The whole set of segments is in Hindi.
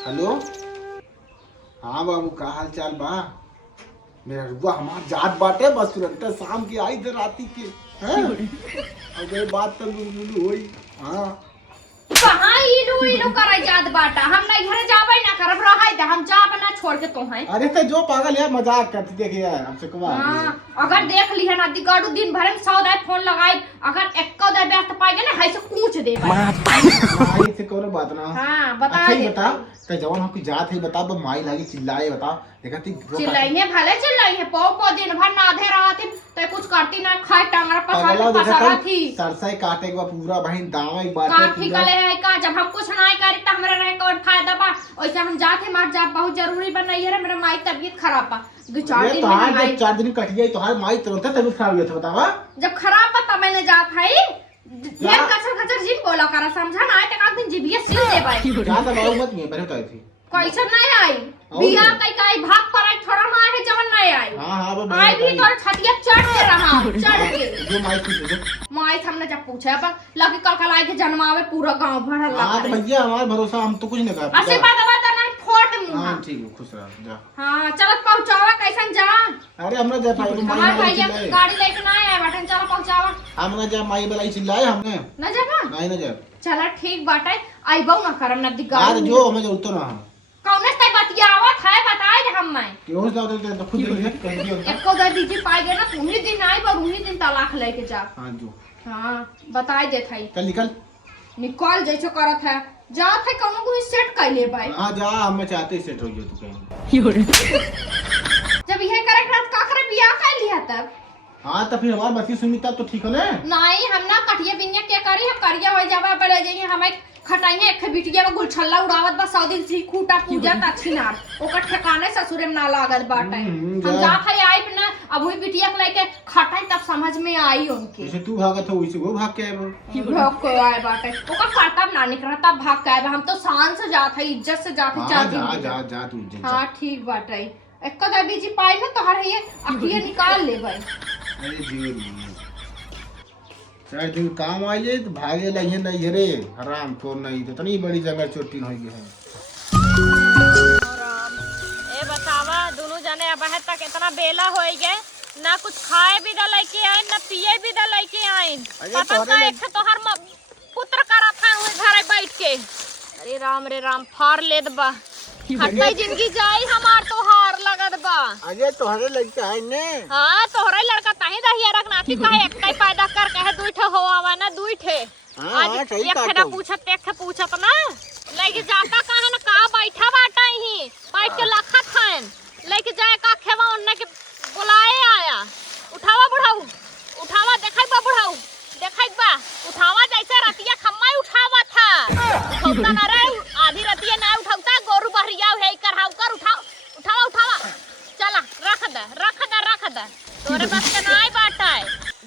हेलो। हाँ बाबू का हाल चाल बा। मेरा रुआ हमार जात बाटे बस तुरंत शाम की आई इधर राती के हैं। अबे बात तो लुलु होई। हाँ कहाँ इलू करे जात बाटा हम नहीं घरे जाबे ना करब रहाई दे हम जाब ना छोड़ के तो हैं। अरे तो जो पागल है मजाक करती देखिए यार हमसे कमा। अगर देख लिया ना दिगाड़ू दिन भर में 100 दे फोन लगाई अगर एक्को दे व्यस्त पाएगे ना है से पूछ दे माई से करो बात ना। हां बता अच्छा दे बता तो जवान हमकी जात है बता। माई लागी चिल्लाए बता देखा ती चिल्लाइए भले चिल्लाइए पौ दिन भर ना आधे रहती तो कुछ करती ना खाए टांगरा पसारा थी सरसई काटे के पूरा बहन दावा एक बात काफी कले है का जब हम कुछ नहीं करी त हमरा रहे कौन फायदा बा। वैसे हम जाके मार जा बहुत जरूरी बनाई है मेरा माई तबीयत खराब बा 4 दिन में जब 4 दिन कट गई तो हर माई तुरंत तबीयत खराब हुई था बतावा। जब खराब बा तब मैंने जात है ढेर कचर जिन बोला करा समझा ना एक आध दिन जीबीए सील दे भाई क्या था बाबू मत में पहले बताई थी कैसे नहीं आई बिया कई भाग पर आई थोड़ा ना है जवन नहीं आई। हां हां आई भी तोर छतिया चढ़ के रहा चढ़ के जो माई की माई हमने जब पूछा पर लगे कल आई के जन्मावे पूरा गांव भर हल्ला। हां तो भैया हमारा भरोसा हम तो कुछ नहीं कर ऐसे बात नहीं फोड़ मुंह। हां ठीक है खुश रह जा। हां चल पहुंचावा कैसन जा। अरे हमरा जा पाई माई हमार भैया गाड़ी लेके ना आए बटन चल पहुंचावा हमरा जा माई बलाई चिल्लाए हमने ना जाबा नहीं ना जा। चला ठीक बाटे आइबो ना करम ना दिगा यार जो हमें जरूरत ना है कौने से बतियावत है बताए दे हम मैं क्यों से तो खुद ही कर दियो एको दे दीजिए पाएगे ना तुम ही दिन आई और उन्हीं दिन तलाक लेके जा। हां जो हां बताए दे थाई चल निकल निकल जैसे करत है जा थे कोनो को सेट कर ले भाई। हां जा हम चाहते सेट हो गयो तू कहीं जब यह करे रात का करे बियाह कर लिया तब। हां तो फिर हमार बच्ची सुनी तब तो ठीक है ना। नहीं हम ना कटिया बिंगे के करी हम करिया हो जाबा पड़े जाइए हमें खटाइए एक बिटिया में गुलछल्ला उड़ावत बा 100 दिन से खूटा पूजा ताछी ना ओकर ठिकाने ससुरे में ना लागत बाटे। हम जात है आई ना अब वही बिटिया के लेके खटाई तब समझ में आई उनके जैसे तू भागत हो वैसे वो भाग के आए भाग के आए बाटे ओकर करतब ना निकला तब भाग के आए हम तो शान से जात है इज्जत से जात है 4 दिन। जा जा जा तू इज्जत। हां ठीक बाटे एक कदा बीजी पाई ना तोहर ये अखिए निकाल ले भाई। अरे जी 4 दिन काम आइए तो भागे लगे नहीं रे हराम खोर नहीं तो इतनी बड़ी जगह चोटी हो गई है। ए बतावा दोनों जने अब है तक इतना बेला होई गए ना कुछ खाए भी दा लेके आए ना पिए भी दा लेके आए पता का एक तोहर पुत्र करा था हुए घर बैठ के। अरे राम फार ले दबा हटाई जिंदगी जाई हमार तो हार लगत बा। अरे तोहरे लड़का है ने। हां तोहरे लड़का ताही दहिया रखना थी काहे एकटाई पैदा कर कहे दुईठे होवा ना दुईठे। आज एक खेड़ा पूछत ना लेके जाता कहां ना का बैठा बाटा ही बैठ के लखा खान लेके जाए का खेवा उन्ने के बुलाए आया उठावा बुढ़ाऊ उठावा देखै बा बुढ़ाऊ देखै बा उठावा जैसे रतिया खम्मा उठावा था उठौता ना रे आधी रतिया ना उठौता गोरु बहरिया है करहाउ कर उठावा चला रख दे तोरे बस के नाई बाटा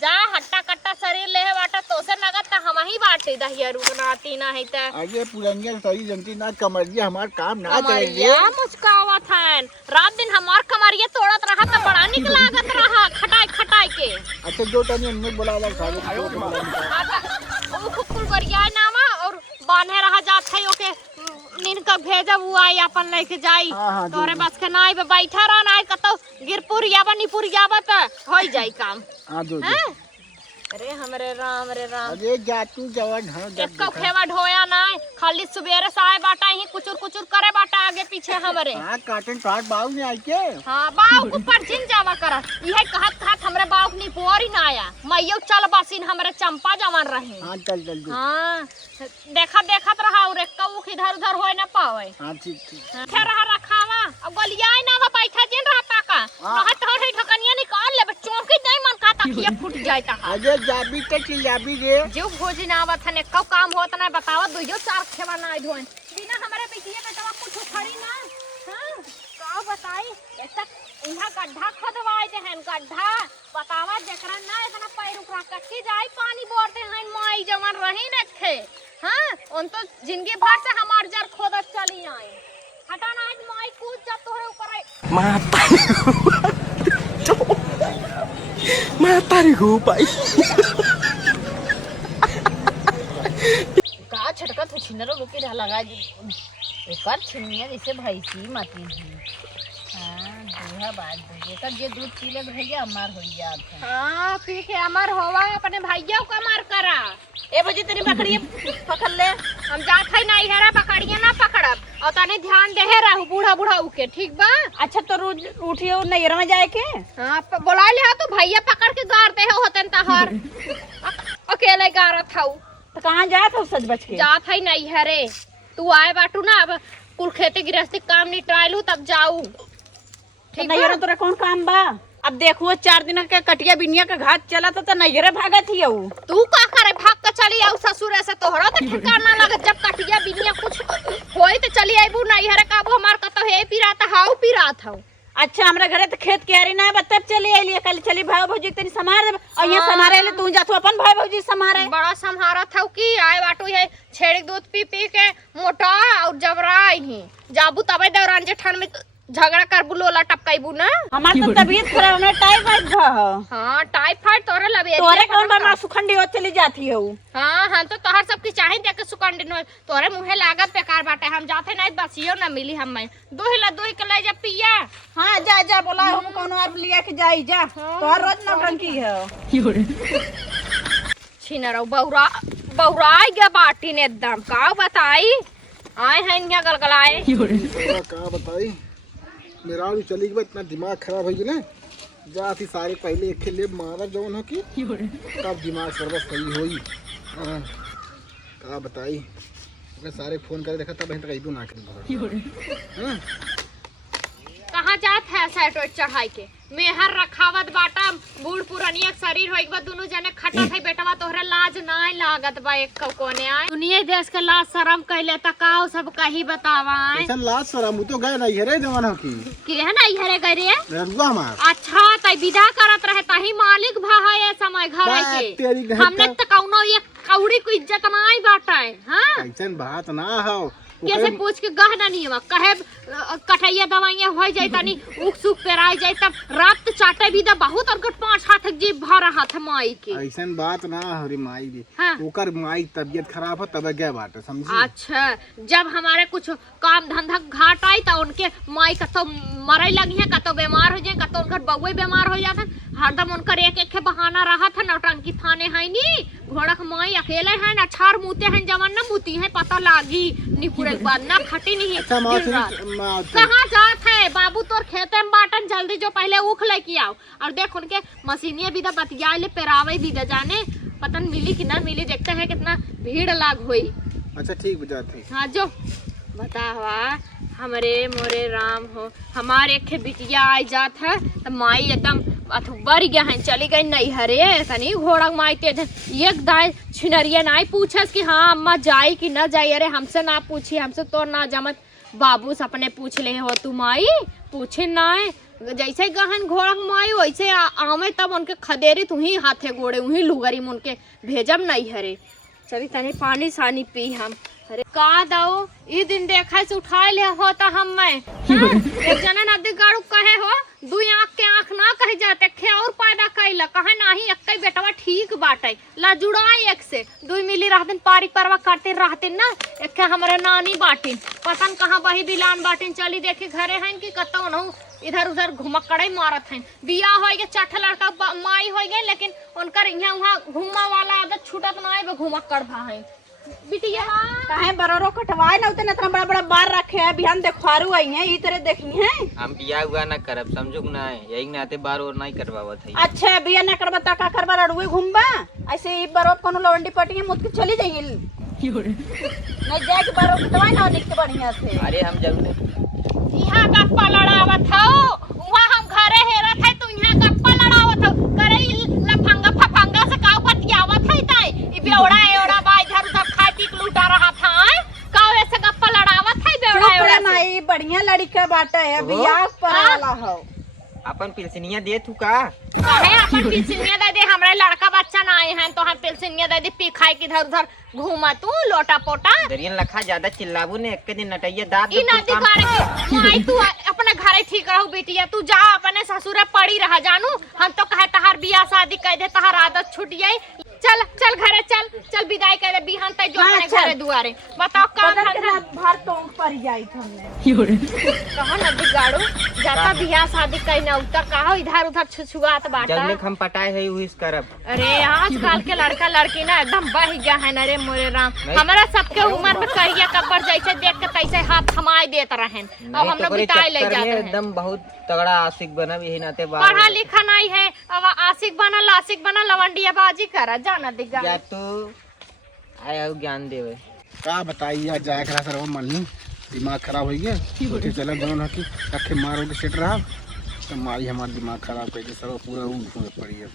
जा हट्टा कट्टा शरीर लेहे बाटा तो से नगद त हम ही बाटे दहिया रुकनाती ना है त। अरे पुरंगे सही जनती ना कमरिया हमार काम ना करे कमरिया मुस्कावत है रात दिन हमार कमरिया तोड़त रहा त बड़ा निक लागत रहा खटाई के। अच्छा जो तनी हमने बुलाला सारे ओ कुकुल गरिया नामा और बांधे रहा जात है ओके नीन का भेजब हुआ अपन लेके जाई तोरे बस के नाई पे बैठा रह नाई कतो गिरपुरिया बनीपुरिया त होई जाई काम। हां जो अरे हमरे राम अरे जातू जवान हां एक खेवा ढोया नाई खाली सुबेरे साए बाटा ही कुचुर करे बाटा आगे पीछे हमरे। हां काटन काट बाऊ ने आई के। हां बाऊ ऊपर जिन जावा कर इहे कहत हमरे बाऊ नी पोरी ना आया मैयो चल बसिन हमरे चंपा जवान रहे। हां चल हां देखत रहा और एक कऊ इधर उधर होए ना पावे। हां ठीक फिर रखावा अब गलिया ना बैठा जिन रहा काका रहत हो ढकनिया निकाल ले चौकी दे मन का तकिया फूट जाए ता। अरे जाबी के चिल्लाबी रे जो भोज ना आवत ने कब काम होत ना बतावा दुइयो 4 खेवा ना धोन बिना हमरे बेटिया बेटवा कुछ खड़ी ना। हां का बताई ऐसा इहा गड्ढा खोदवाए दे हन गड्ढा बतावा जेकरा ना इतना पैर उकरा कटके जाई पानी बोरते हन माई जवन रही न थे। हां उन तो जिंदगी भर से हमार जर खोदत चली आई हटा ना आज माई कूद जा तोरे ऊपर मातारी हो पाई का छटका तो छिनरो लोके लगा एकर छिनिया जैसे भैंसी मती ही। हाँ दूहा बात दूजे तब जे दूध पी ले भैया अमार हो जात है। हाँ पी के अमर होवा अपने भैया को अमर करा। ए बजे तेरी बकरी पकड़ ले। हम जात है नहीं हरा पकड़िए ना पकड़ब और तने ध्यान देहे रहू बूढ़ा बूढ़ा उके ठीक बा। अच्छा तो रोज उठियो नैयर में जाए के। हाँ बोला ले हा तो भैया पकड़ के गाड़ दे होतन तहर अकेले गारत हूँ तो कहाँ जात हो सज बच के। जात है नहीं हरे तू आए बाटू ना अब कुल खेती गृहस्थी काम निपटालू तब जाऊ तो नैयर तोरा कौन काम बा। अब देखो 4 दिन के कटिया बिनिया का घाट चला तो नैयरे भागत ही हूँ। तू का करे भाग के चली आऊ ससुर ऐसे तोहरा तो ठिकाना लगत जब कटिया बिनिया कुछ होई तो चली आईबू नहीं हरे काबू हमार कतो हे पिरात हाउ पिरात हूँ। अच्छा हमरा घरे तो खेत क्यारी ना बा तब चली आइली कल चली भाई भौजी तनी समार और यहाँ समारे ले तू जातू अपन भाई भौजी समारे। बड़ा संहारा था कि आए बाटू है छेड़ी दूध पी पी के मोटा और जबराई ही जाबू तबे दौरान जेठन में झगड़ा करबू लोला टपकाईबू ना। हमार तो तबीयत खराब हमरा टाइफाइड भा। हाँ टाइफाइड तोरे लबे तोरे कौन बा सुखंडी हो चली जाती हो। हाँ हाँ तो तोहर सब की चाहे देख के सुकंडी न तोरे मुंहे लागत बेकार बाटे हम जाते नहीं बसियो ना मिली हम दूही के ले जा पिया। हाँ जा जा बोला हम कोनो और लिया के जाई जा तोहर रोज नौटंकी है। छिनरो बौराई गया बाटी ने एकदम का बताई आए हैं यहाँ गलगलाए का बताई मेरा भी चली गई इतना दिमाग खराब हो गया ना जाती सारे पहले एक खेले मारा जौन हो कि तब दिमाग सर्वस सही होई। का बताई अगर सारे फोन कर देखा तब कहीं भी ना करी। कहाँ जात है सैटोट चढ़ाई के मेहर रखावत बाटा बूढ़ पुरानिया शरीर होइक बा दोनों जने खटा थे बेटवा तोहरे लाज नाय लागत बा एक कोने आए दुनिया देश के लाज शरम कहले त काओ सब कही बतावा ऐसा लाज शरम तो गए नहीं है रे जमाना की के है नहीं हरे गरे ररुआ हमार। अच्छा तई विदा करत रहे ताही मालिक भा है समय घर के हमने त कौनो ये कौड़ी को इज्जत नाय बाटाए। हां ऐसन बात ना हो कैसे पूछ के गहना नहीं है कहे कठैया दवाइयां हो जाए तनी उक सुक पेराई जाए तब रात चाटे भी दा बहुत और 5 हाथ जीभ भर रहा था माई के। ऐसन बात ना हो रे माई रे। हाँ। ओकर माई तबीयत खराब हो तब गए बात समझी। अच्छा जब हमारे कुछ काम धंधा घाट आई तो उनके माई कतो मरई लगी है कतो बीमार हो जाए कतो उनकर बउए बीमार हो जाते हरदम उनकर एक बहाना रहा था नौटंकी थाने है नी घोड़क माई अकेले है ना छार मुते हैं जवन न मुती है पता लागी निपुरे बाद ना खटी नहीं कहाँ जात है बाबू तोर खेते में बाटन जल्दी जो पहले उख लेके आओ और देख उनके मशीनिया भी बतिया ले पेरावे भी जाने पतन मिली कि ना मिली देखते हैं कितना भीड़ लाग हुई। अच्छा ठीक बुझाते हाँ जो बतावा हमरे मोरे राम हो हमारे एक बिटिया आई जात है तो माई एकदम बढ़ गया है चली गई नहीं हरे तनी घोड़ा माई तेज एक दाई छिनरिया नहीं पूछस कि हाँ अम्मा जाई कि ना जाई अरे हमसे ना पूछी हमसे तो ना जमत बाबू से अपने पूछ ले हो तू माई पूछे ना जैसे गहन घोड़ा माई वैसे आवे तब उनके खदेरी तू ही हाथे गोड़े उही लुगरी में उनके भेजम नहीं हरे चली तनी पानी सानी पी हम अरे का दो ई दिन देखा से उठाए ले होता हम मैं एक जना नदी गाड़ू कहे हो दू आँख के आँख ना कह जाते खे और पैदा कैला कहे नाही एक बेटवा ठीक बाटे ला जुड़ाई एक से दुई मिली रहते पारी परवा करते रहते ना एक हमारे नानी बाटिन पतन कहाँ बही बिलान बाटिन चली देखे घरे हैं कि कतो न इधर उधर घुमक्कड़े मारत हैं बिया हो गए चाठ लड़का माई हो गए लेकिन उनकर यहाँ वहाँ घूमा वाला आदत छूटत ना है घुमक्कड़ भा है बिटिया काहे बरोरो कटवाए ना उतने इतना बड़ा बड़ा बार रखे है बिहान देखवारू आई है ई तरह देखी है हम बिया हुआ ना करब समझो ना यही नाते बार और नहीं करवावत है। अच्छा बिया ना करबा ता का करबा लड़ुए घूमबा ऐसे ई बरो कोनो लवंडी पटी मुद के चली जाइल नहीं जाए के बरो कटवाए ना निक बढ़िया से। अरे हम जब यहाँ गप्पा लड़ावत हो वहाँ हम घरे हेरत है तू यहाँ गप्पा लड़ावत हो करे लफंगा फफंगा से का बतियावत है ताई ई बेवड़ा एवड़ा बा इधर उधर खाई पी के लूटा रहा था का ऐसे गप्पा लड़ावत है बेवड़ा एवड़ा ना ई बढ़िया लड़का बाटा है बियाह पर वाला हो अपन पिलसनिया दे तू का काहे अपन पिलसनिया दे दे हमरे लड़का बच्चा ना आए हैं तो हम पिलसनिया दे दे पी खाई के इधर उधर घूमा तू लोटा पोटा दरियन लखा ज्यादा चिल्लाबू ने एक दिन नटैया दांत ई नदी करे माई तू अपने घरे ठीक रहू बेटिया तू जा अपने ससुरे पड़ी रहा जानू हम तो कहे तहार बियाह शादी कह दे तहार आदत छूट जाई चल चल घरे चल विदाई करे बिहान तय जो अपने घरे दुआरे बताओ काम धंधा भर टोंग पर जाई हमने कहां न बिगाड़ो जाता बियाह शादी कइना उतर कहां इधर उधर छुछुआत बाटा जब में हम पटाए है वही करब। अरे आजकल के लड़का लड़की ना एकदम बह गया है ना रे मोरे राम। हमारा सबके उम्र में कहिया कपर जैसे देख के तैसे हाथ थमाई देत रहन अब हम लोग बिताई ले जाते हैं एकदम बहुत तगड़ा आशिक बना यही नाते बात पढ़ा लिखा नहीं है अब आशिक बना लवंडिया बाजी करा जाना दिगा या तो आया ज्ञान देवे का बताइए जाए करा सर मन नहीं दिमाग खराब हो गया सोचे चला जौन हकी रखे मारो के सेट रहा तो मारी हमारा दिमाग खराब कर दे सब पूरा ऊँट हो पड़ी है।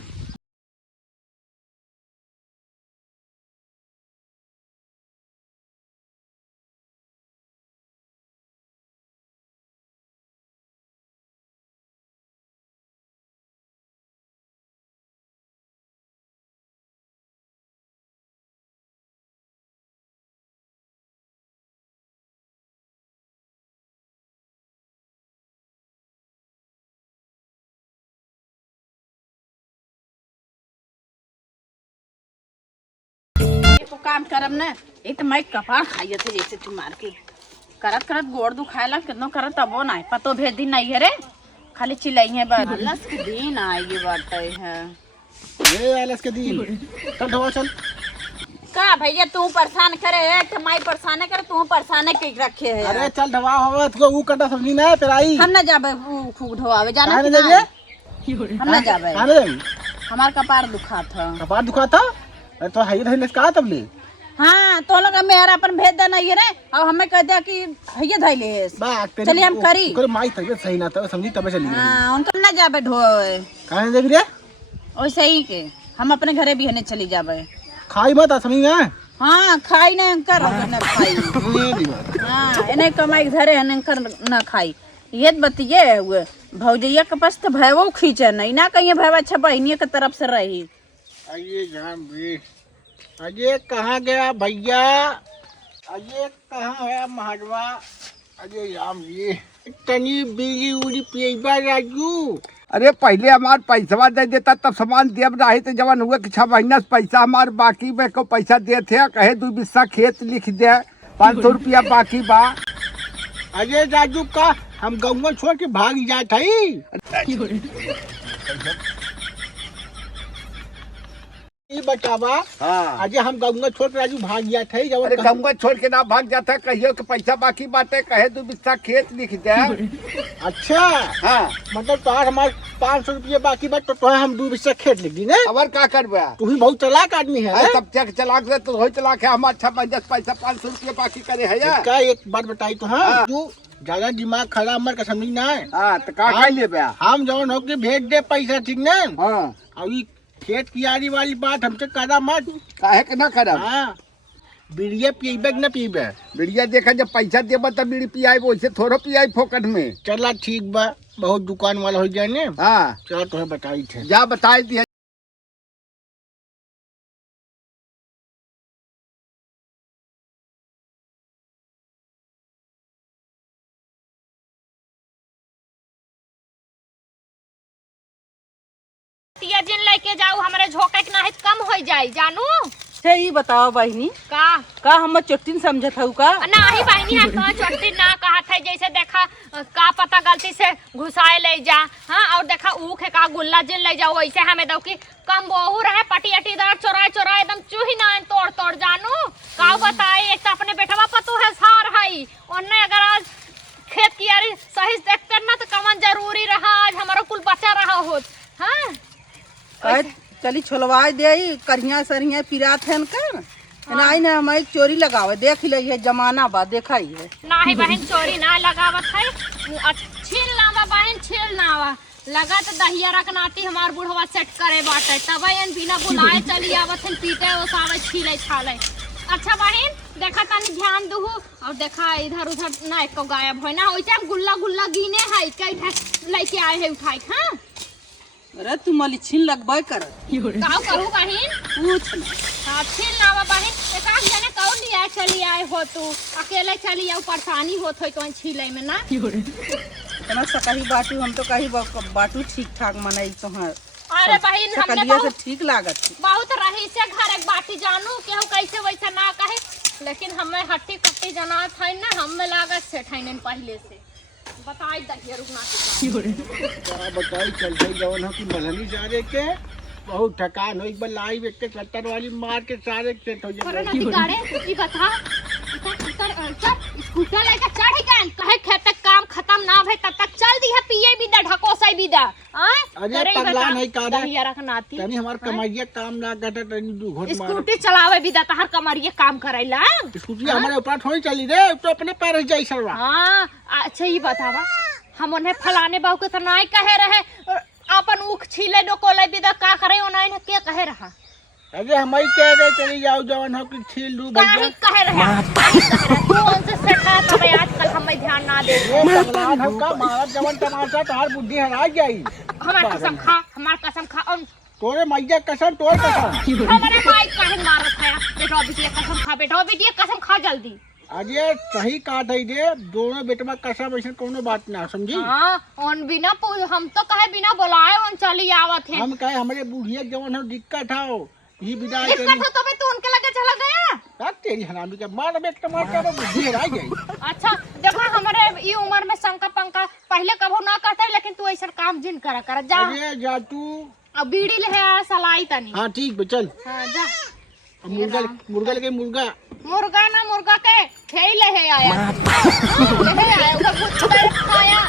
को काम करब न एक तो मैं कपाड़ खाइए थे जैसे तू मार के करत करत गोड़ दुखायला कितनो करत तबो ना पतो भेज दिन नहीं है रे खाली चिल्लाई है बस के दिन आएगी बाटे है ये आलस के दिन चल ढवा चल का भैया तू परेशान करे है कि मैं परेशान करे तू परेशान के रखे है। अरे चल ढवा होवे तो वो कटा समझी ना फिर आई हम ना जाबे खूब ढवावे जाना कहां कि ना? जाइए हम ना जाबे अरे हमार कपाड़ दुखा था कपार दुखा था अरे तो हाई धइले का तब ले हाँ तो लोग मेरा अपन भेज देना ये रे अब हमें कह दिया कि भैया धइले चलिए हम करी कर माई तबीयत सही ना था समझी तब चली हाँ उनको ना जाबे ढोए कहां देबी रे वैसे ही के हम अपने घरे भी हने चली जाबे खाई मत समझी ना हाँ खाई नहीं कर ना खाई हाँ इन्हें कमाई घरे हने कर ना खाई ये बतिए हुए भौजैया के पास तो भैवो खींचे नहीं ना कहीं भैवा अच्छा बहनिया के तरफ से रही आइए जान भी अजय कहाँ गया भैया अजय कहाँ है महाजवा अजय राम जी तनी बीड़ी उड़ी पिएबा राजू अरे पहले हमार पैसा दे देता तब सामान देव रही तो जवन हुए कि 6 महीना से पैसा हमार बाकी में को पैसा देते कहे 2 बिस्सा खेत लिख दे 500 रुपया बाकी बा। अजय राजू का हम गाँव छोड़ के भाग जात हई बतावा हाँ। अजय हम गाँव छोड़ के राजू भाग गया थे जब अरे गंगा छोड़ के ना भाग जाता कहियो कि पैसा बाकी बाटे कहे 2 बिस्सा खेत लिख दे। अच्छा हाँ मतलब तो हमारे 500 रुपये बाकी बात तो हम 2 बिस्सा खेत लिख दी ने और का करबे तू ही बहुत चालाक आदमी है सब चेक चलाक से तो हो चलाक है हमार 6 महीना से पैसा 500 रुपया बाकी करे है या का एक बात बताई तो हाँ तू ज्यादा दिमाग खराब मत कर समझी ना है हाँ तो का खाई लेबे हम जवन हो के भेज दे पैसा ठीक ना हाँ अभी खेत की आरी वाली बात हमसे करा मत काहे के ना करब हाँ बीड़िया पीबे कि न पीबे बिड़िया देखा जब पैसा देबा तब बीड़ी पियाई वैसे थोड़ा पियाई फोकट में। चला ठीक बा बहुत दुकान वाला हो जाए ने हाँ चलो तुम्हें बताई थे जा बताई दिया जिन लेके जाऊ हमारे झोंके के नाहित कम हो जाई जानू सही बताओ बहनी का हम चुट्टिन समझत हूँ का नहीं बहनी है तो छोटी ना कहा था जैसे देखा का पता गलती से घुसाए ले जा हाँ और देखा ऊख है का गुल्ला जिन ले जाओ वैसे हमें दो की कम बहु रहे पटी अटी दर चोराए चोराए एकदम चूही ना तोड़ तोड़ जानू का बताए एक तो अपने बेटवा पतू है सार है उन्ने अगर आज खेत की यारी सही देखते ना तो कमन जरूरी रहा आज हमारा कुल बचा रहा हो हाँ चली छोलवाए दे करिया सरिया पिरात है कर नहीं ना हमारी चोरी लगावे देख ले ये जमाना बा देखा ही है नहीं बहन चोरी ना लगावत है छील लावा बहन छील लावा लगा तो दहिया रखनाती हमार बुढ़वा सेट करे बाटे तब बिना बुलाए चली आवत है पीटे ओसावे छीले छाले अच्छा बहन देखा तनी ध्यान दू और देखा इधर उधर ना एको गायब हो ना वैसे गुल्ला गुल्ला गिने है कई लेके आए है उठाई हाँ अरे तुम वाली छीन लगबे कर काऊ कहू बहन पूछ हाँ छीन लावा बहन एक आध जने कौन लिया चली आए हो तू अकेले चली आओ परेशानी होत हो तो छीले में ना इतना सा कहीं बाटू हम तो कहीं बाटू ठीक ठाक मनाई तो अरे बहन हमने छकलिया से बहुत ठीक लागत थी। बहुत रही से घर एक बाटी जानू केहू कैसे वैसा ना कहे, लेकिन हमें हट्टी कट्टी जना था ना, हमें लागत से ठहने पहले से बताई दहिया रुकना जरा बताई चल गई जवन हो कि मलहनी सारे के बहुत थकान हो, एक बार लाई एक के कट्टर वाली मार के सारे सेट हो करे जाए। ना गाड़े ई बता स्कूटर लेके चढ़ गए कहे खेत काम खत्म ना भई तब तक चल दी है पिए भी दा ढकोसई भी दा। अरे पगला नहीं कारे दहिया रखनाती तनी हमार कमाइया काम ना करता तनी दू घोट मार। स्कूटी चलावे भी दा तहर कमरिए काम करैला। स्कूटी हमारे ऊपर थोड़ी चली रे, तो अपने पैर ही जाई सरवा। हां अच्छा ये बतावा हम उन्हें फलाने बाबू के तो नहीं कहे रहे अपन ऊख छीले डोकोले भी दा का करे ओनाई ने के कहे रहा। अरे हम ही कह रहे चली जाओ जवन हो कि छील लू भैया। काहे कहे रहे कौन से सेठा तब आजकल हम ध्यान ना दे। ये पगला हो का मारा जवन तमाशा तोहार बुद्धि हरा गई। हमार कसम खा और तोरे मैया कसम तोर कसम। हमारे भाई काहे मारत है बेटा बिटिया कसम खा बेटा बिटिया कसम खा जल्दी। अरे सही काट है रे, दोनों बेटवा कसम ऐसे कोनो बात ना समझी। हां उन बिना हम तो कहे बिना बुलाए उन चली आवत है। हम कहे हमारे बुढ़िया जवन हो दिक्कत हो ये विदाई दिक्कत हो तो मैं तू उनके लगे चला गया। यार तेरी हरामी का मार एक टमाटर तो बुद्धि हरा गई। अच्छा देखो हमारे ये उम्र में शंका पंका पहले कभो ना करते लेकिन तू ऐसा काम जिन करा जा। अरे जा तू अब बीड़ी ले आ सलाई तनी। हाँ ठीक है चल। हां जा मुर्गा लेके मुर्गा ना मुर्गा के खेल ले आया ले आया उधर कुछ खाया।